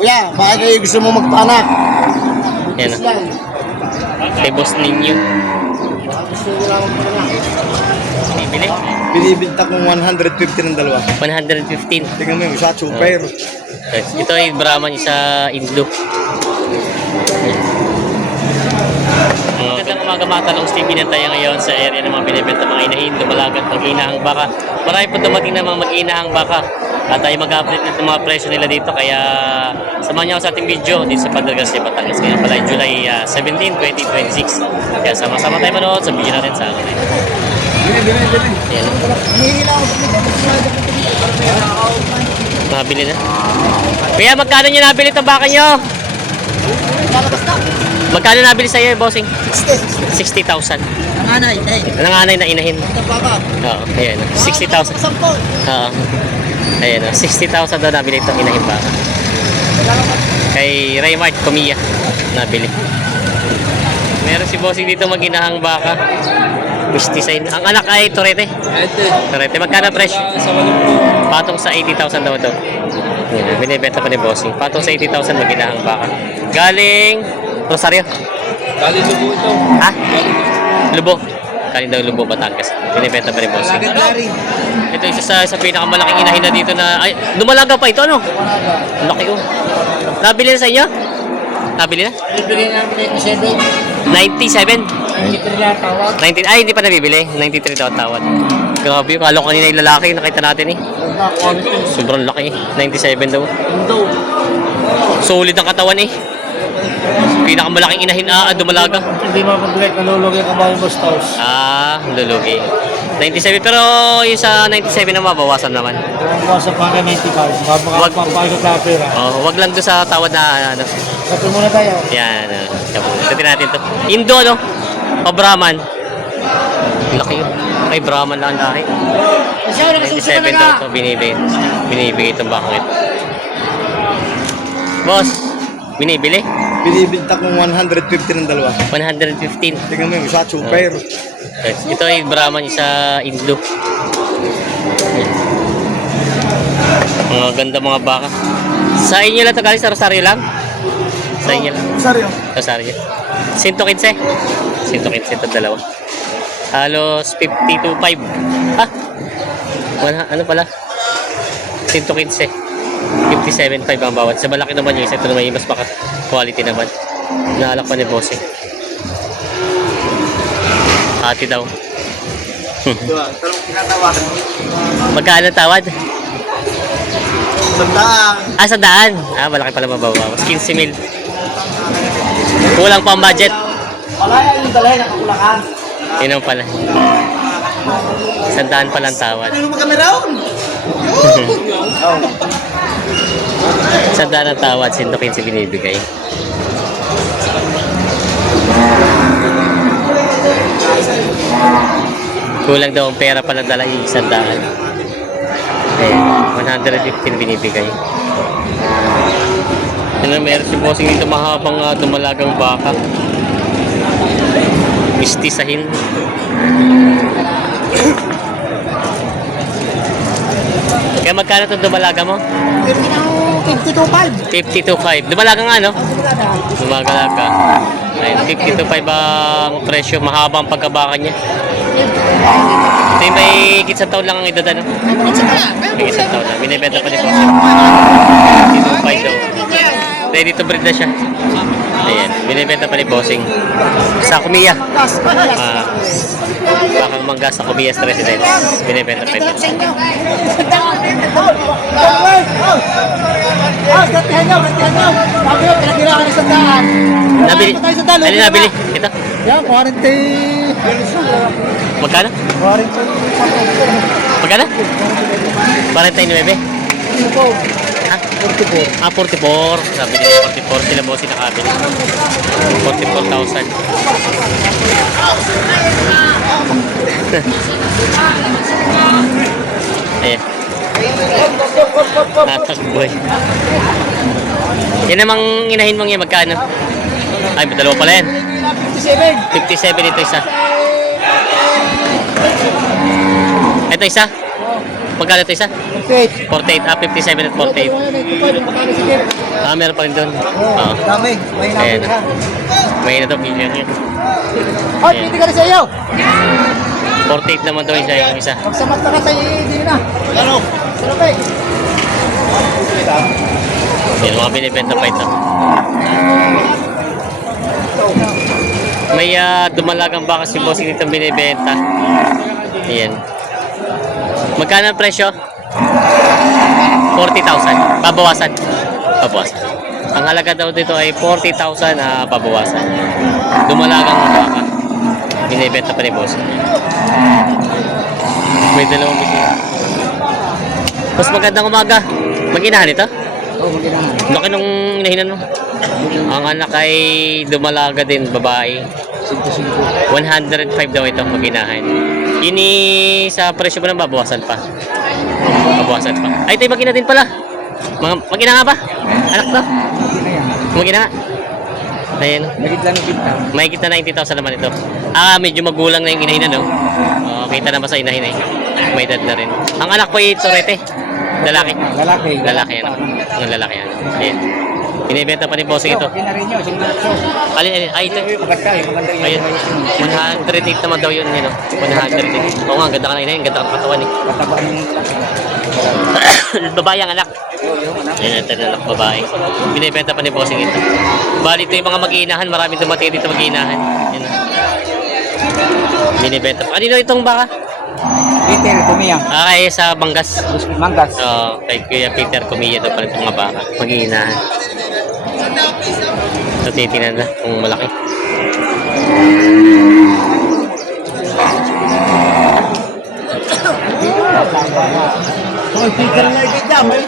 Kuya, baka kayo gusto mo magpaanak. Yan o. Kay boss ninyo. Gusto mo lang magpaanak. Bibili? Binibinta kong 150 ng dalawa. 115. Tingnan mo yung isa, super. Ito ay Brahman, isa Indo. Magandang umaga mga talong Stevie na tayo ngayon sa area ng mga binibenta mga inahin, dumalagat, mag-inahang baka. Marami po dumating na mga mag-inahang baka. At tayo mag-update ng mga presyo nila dito. Kaya samahan niyo ako sa ating video dito sa Padragas de Batangas. Ngayon pala ay July 17, 2026. Kaya sama-sama tayo manood sa video natin sa akin. Ayan. Nabili na. Kuya, magkano nyo nabili itong baka nyo? Magkano nabili sa'yo, bossing? 60,000. Nanganay na inahin. Oo, ayan. 60,000. Oo. Ayan, 60,000 daw nabili itong inahin baka. Kay Raymart Comiya nabili. Meron si bossing dito mag-inahang baka. Design. Ang anak ay Torete. Torete. Magkano fresh? Patong sa 80,000 daw ito. Binibenta pa ni bossing. Patong sa 80,000 mag-inahang baka. Galing Rosario. Galing Lubo ito. Ha? Lubo. Galing daw Lubo, Batangas. Binibenta pa ni bossing. Ito isa sa pinakamalaking inahin na dito na... Ay, dumalaga pa ito, ano? Laki ko. Nabili na sa inyo? Nabili na? Bibili namin 97. 97? 93 na tawag. 19, ay, hindi pa nabibili. 93 daw ang tawad. Grabe, kala ko kanina yung lalaki. Nakita natin eh. Sobrang laki eh. 97 daw. Solid ang katawan eh. Pinakamalaking inahin dumalaga. Hindi mapag-break, nalulugi ka ba yung boss house? Lulugi. 97, pero yung sa 97 na mabawasan naman. Kung basa pa ka 95, mapapapagod na pera. Oh, wag lang doon sa tawad na ano. Sabi muna tayo. Yan. Ito natin to. Indo, no? O Brahman. Laki yun. Ay, Brahman lang ang laki. 97 daw ito. Binibigay itong bakit. Boss, binibili? Binibinta kong 150 ng dalawa. 115. Tingnan mo yung isa, super. Ito ay Brahman, isa Indo. Mga ganda mga baka. Sa inyo lang ito galing? Sa Rosario lang? Sa inyo lang? Sorry. Rosario. 115. 115 ito dalawa. Halos 52.5. Ha? Ano pala? 115. 57.5 ang bawat. Sa malaki naman yung isa. Ito naman yung mas baka quality naman. Naalak pa ni bossing. Hati daw. Talong kinatawag. Magkano tawad? Sandaan. 100. Malaki pala mababawas. 15 mil. Kulang pa ang budget. Wala yung dalay, nakakulakan. Yun ang pala. 100 pala ang tawad. Ano magkamera ron? 100 ang tawad. 115 binibigay. Kulang daw ang pera pala dala yung 100. Ayan, 115 binibigay. Ano, meron si bossing dito mahabang dumalagang baka. Mistisahin. Kaya magkano itong dumalaga mo? 52.5. 52.5. Dumalaga nga, no? Dumalaga. Ayun, 52.5 ang presyo. Mahaba ang pagkabaka niya. Ito yung may higit sa taon lang ang edad, ano? May higit sa taon lang. Binibenta pa ni boss. 52.5 daw. Ready to breed na siya. Ayan, binibenta pa ni bossing. Sa Kumiya. Bakang mangga sa Kumiya's Residence. Binibenta pa ito. Nabili? Ano nabili? Ito? Yan, 40. Magkano? 40. Magkano? 49? Ha? 44. 44. Sabi nila 44. Sila boss nakabili. 44,000. Ayan. Natakboy. Yan namang inahin mong yan. Magkano? Ay, dalawa pala yan. 57 ito isa. Ito isa? Magkano ito isa? 48, 57 at 48. Meron pa rin doon. Oo. Dami. May Ayan. namin ha. May na to, billion yun. Ay, pwede ka rin sa iyo. 48 naman daw yung isa. Magsamanta ka sa hindi na. Ano? Sarapay. Yan, mga binibenta pa ito. May dumalagang baka si Bossing dito binibenta. Ayan. Magkano ang presyo? 40,000. Babawasan. Babawasan. Ang halaga daw dito ay 40,000 na babawasan. Dumalagang baka. Binibenta pa ni Bossing. May dalawang bisita. Mas magandang umaga. Mag-inahan ito? Oo, maginahan. Laki nung inahinan mo. Ang anak ay dumalaga din, babae. 105 daw ito mag-inahan. Yun sa presyo ba nang babawasan pa? Babawasan pa. Ay, ito yung mag-ina din pala. Mag-ina nga ba? Anak to? Mag-ina nga. Ayan. Nagit lang ng pinta. May kita na 90,000 naman ito. Medyo magulang na yung inahinan, no? Kita naman sa inahin eh. May edad na rin. Ang anak ko ay Torete. Lalaki. Lalaki. Lalaki yan. Ang lalaki yan. Ayan. Binibenta pa ni Bossing ito. Pagkina rin yun. Sinatso. Ay, ito. Maganda yung maganda yung Ayun. 108 naman daw yun, yun. 108. Oo nga, ganda ka na inahin. Ganda ka ng katawan eh. Mataba ng lalaki. Babae ang anak. Ayan, ito na anak babae. Binibenta pa ni Bossing ito. Bali ito yung mga mag-iinahan. Maraming dumating dito mag-iinahan. Ayan. Binibenta pa. Kanino itong baka? Peter, Kumiya. Kaya sa Bangas. Manggas. So, kay Kuya Peter Kumiya daw pala itong mga baka. Mag-iinahan. So, titinan na kung malaki. Oh, Peter na ikit dyan. May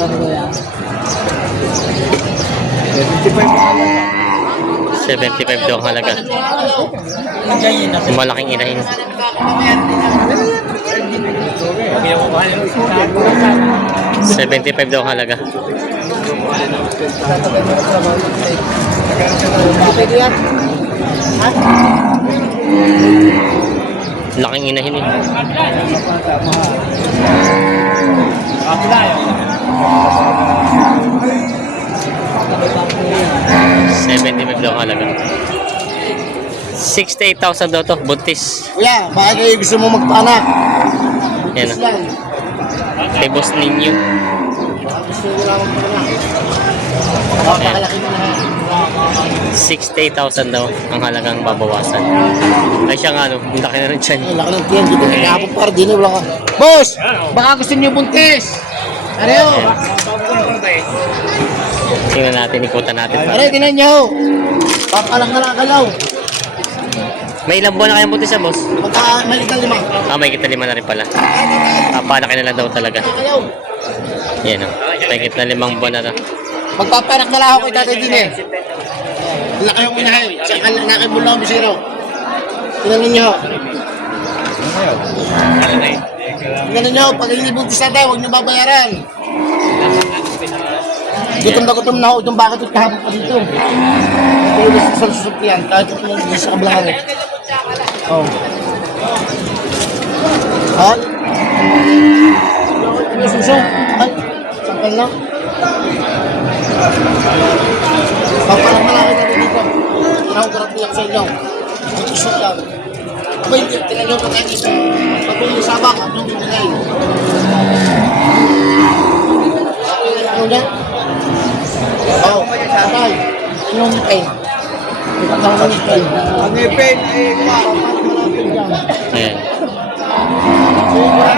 Ano ba yan? 75 daw ang halaga. Malaking inahin. 75 daw ang halaga. Pwede yan? Ha? Laking inahin eh. $75 daw ang halaga. 68,000 daw to, buntis. Kuya, baka kayo gusto mo magpaanak. Yan Yes o. lang. Kay Boss Ninyo. Baka gusto mo lang magpaanak. Napakalaki mo na. 68,000 daw ang halagang babawasan. Ay siya nga no, ang laki na rin dyan. Ay, laki ng tiyan. Dito nakapong par. Dito wala ka. Boss! Baka gusto niyo buntis. Ano yun? Tingnan natin, ikutan natin. Aray, tinan niyo. Papalang kalakalaw. May ilang buwan na kayang buntis siya, boss? Pagka maliit na lima. May kita 5 na rin pala. Palaki na lang daw talaga. Kalakalaw. Yan o. May kita 5 buwan na to. Magpapanak na lang ako kay Tatay Dine. Laki yung inahin. Sa nakibul lang ang bisiro. Tinan niyo. Tinan niyo. Pag hindi buntis natin, huwag niyo babayaran. Gutom na ako. Itong bakit ito kahapon pa dito. Ito yung isang susukyan. Kahit ito yung sa kablangan eh. Oh. Ha? Ito yung susok. Ay, sangkal na. Papalang malaki natin dito. Pinakakarap lang sa inyo. Mag-isip lang. Aba, hindi. Tingnan nyo patay dito. Pag yung sabak, anong bibigay? Ano niya? Oo, patay. Anong ngipin? Anong ngipin? Ang ngipin ay Ayan.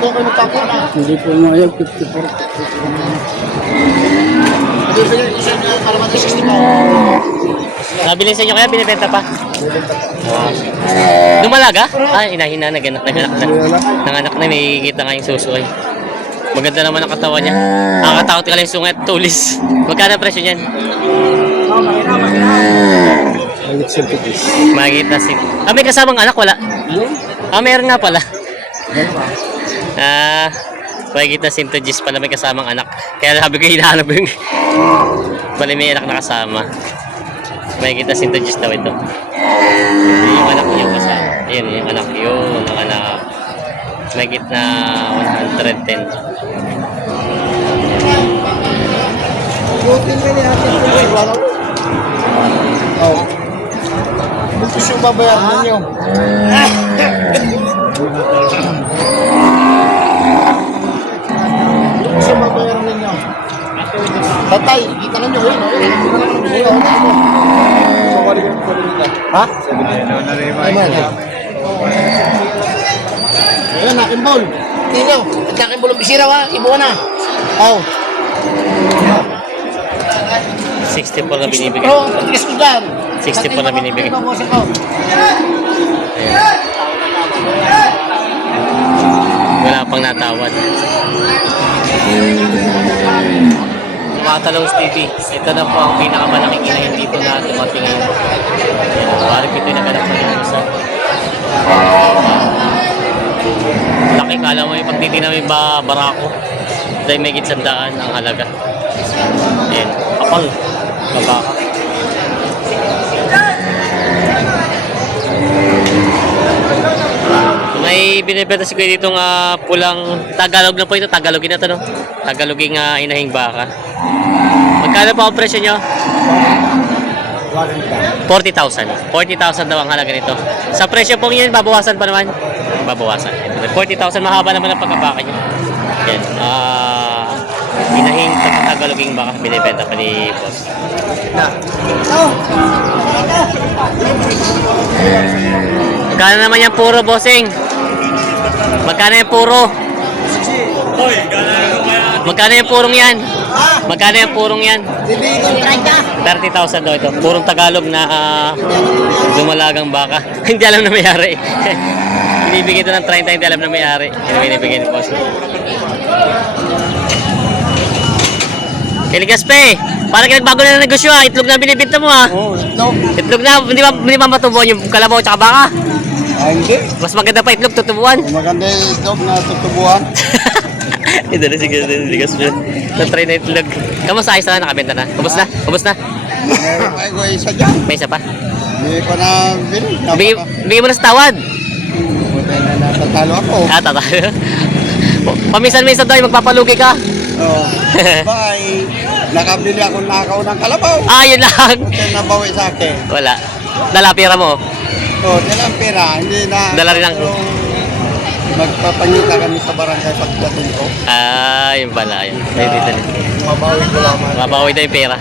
doon kayo magkakuna. Hindi po mayag 54. Isa niya para mag-60 mo. Nabili sa inyo kaya binibenta pa? Dumalaga? Inahin na, naganak na. Nanganak na, may kita nga yung susuay. Maganda naman ang katawan niya. Nakakatakot ka lang yung sungat, tulis. Magkano ang presyo niyan? Mayag 70. Makikita si... may kasamang anak, wala? Meron nga pala. Makikita si Gis pala may kasamang anak. Kaya sabi ko hinahanap yung... Bali may anak na kasama. Makikita si Gis daw ito. Yung anak niya kasama. Ayun, yung anak yun, ang anak. Mahigit na 110. Butin ka niya atin ko eh. Wala ko. Oh. Buntis yung babayaran ninyo. Buntis yung babayaran ninyo. Tatay, kita na nyo. Ha? Ay, man. Ayan, aking ball. Tingnan nyo. At aking ball ang bisira, ha? Ibuha na. Oh. 60 po na binibigay. Oo, patigas ko dyan. 60 po na binibigay. Babawasan ko. Ayan. Wala pang natawad. Tumatalong TV. Ito na po ang pinakamalaking inahin dito na dumating ngayon. Ayan. Parang ito yung naganap na yung isa. Laki, kala mo yung pagtitina mo yung barako. Dahil may gitsandaan ang halaga. Ayan. Kapal. Kabaka. May binibenta siguro ditong pulang Tagalog na po ito. Tagalogin na ito, no? Tagaloging inahing baka. Magkano pa ang presyo nyo? 40,000. 40,000 daw ang halaga nito. Sa presyo pong yun, babawasan pa naman? Babawasan. 40,000, mahaba naman ang pagkabaka nyo. Yan. Inahing Tagaloging baka binibenta pa ni boss. Magkano naman yung puro, bossing? Magkano yung puro? Magkano yung purong yan? Magkano yung purong yan? 30,000 daw ito. Purong Tagalog na dumalagang baka. Hindi alam na may-ari. Binibigay ito ng 30, hindi alam na may-ari. Binibigay ni boss. Kiligas pe, parang nagbago na ng negosyo ha. Itlog na binibinta mo ha. Oo, itlog. Itlog na, hindi ba matubuan yung kalabaw at baka? Hindi. Mas maganda pa itlog, tutubuan. Maganda yung itlog na tutubuhan. Ito na sige, kiligas pe. Na-try na itlog. Kamusta ayos na, nakabenta na? Ubus na? Ubus na? Meron pa ko isa dyan. May isa pa? Hindi ko na bili. Bigay mo na sa tawad. Buti na natatalo ako. Tatalo. Paminsan-minsan daw magpapalugi ka. Oo. Bye. Nakabili ako nakaw ng kalabaw. Yun lang. Buti nabawi sa akin. Wala. Dala pera mo. Oo, dalang pera. Hindi na. Dala rin ang... Magpapangita kami sa barangay pagdating ko. Yun pala. Yun. Dito. Mabawi ko lamang. Mabawi daw yung pera.